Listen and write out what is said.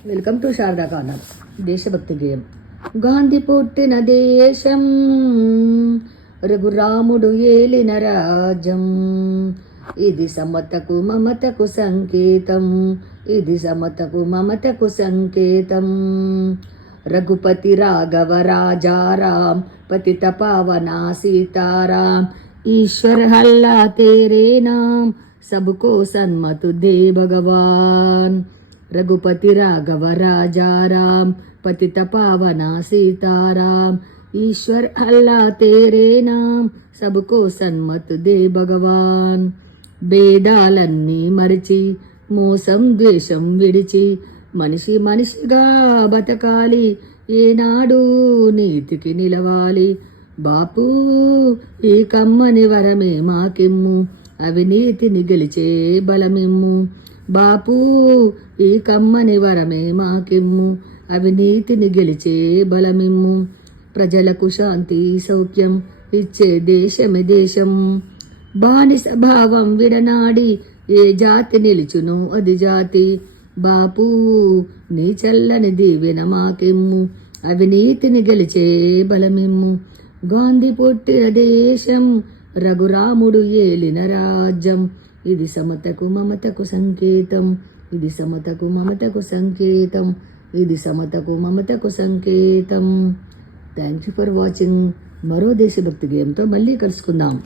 Welcome to Sharada కాలం దేశభక్తి గేయం గాంధీ పుట్టిన దేశం రఘురాముడు ఏలిన రాజ్యం ఇది సమతకు మమతకు సంకేతం ఇది సమతకు మమతకు సంకేతం రఘుపతి రాఘవ రాజారాం పతిత పావనా సీతారాం ఈశ్వర్ హల్లా తేరే నాం సబుకో సన్మతు దే భగవాన్ రఘుపతి రాఘవ రాజారాం రామ్ పతిత సీతారాం ఈశ్వర్ అల్లా తేరేనాం సబుకో సన్మత్ దే భగవాన్. భేదాలన్నీ మరిచి మోసం ద్వేషం విడిచి మనిషి మనిషిగా బతకాలి ఏనాడు నీతికి నిలవాలి. బాపు ఈ కమ్మని వరమే మాకిమ్ము అవినీతిని గెలిచే బలమిమ్ము. బాపూ ఈ కమ్మని వరమే మాకిమ్ము. అవినీతిని గెలిచే బలమిమ్ము. ప్రజలకు శాంతి సౌఖ్యం ఇచ్చే దేశమే దేశం. బానిస భావం విడనాడి ఏ జాతి నిలుచును అది జాతి. బాపు నీ చల్లని దీవెన మాకెమ్ము. అవినీతిని గెలిచే బలమిమ్ము. గాంధీ పుట్టిన దేశం రఘురాముడు ఏలిన రాజ్యం. ఇది సమతకు మమతకు సంకేతం. ఇది సమతకు మమతకు సంకేతం. ఇది సమతకు మమతకు సంకేతం. థ్యాంక్ యూ ఫర్ వాచింగ్ మరో దేశభక్తి గేమ్తో మళ్ళీ కలుసుకుందాం.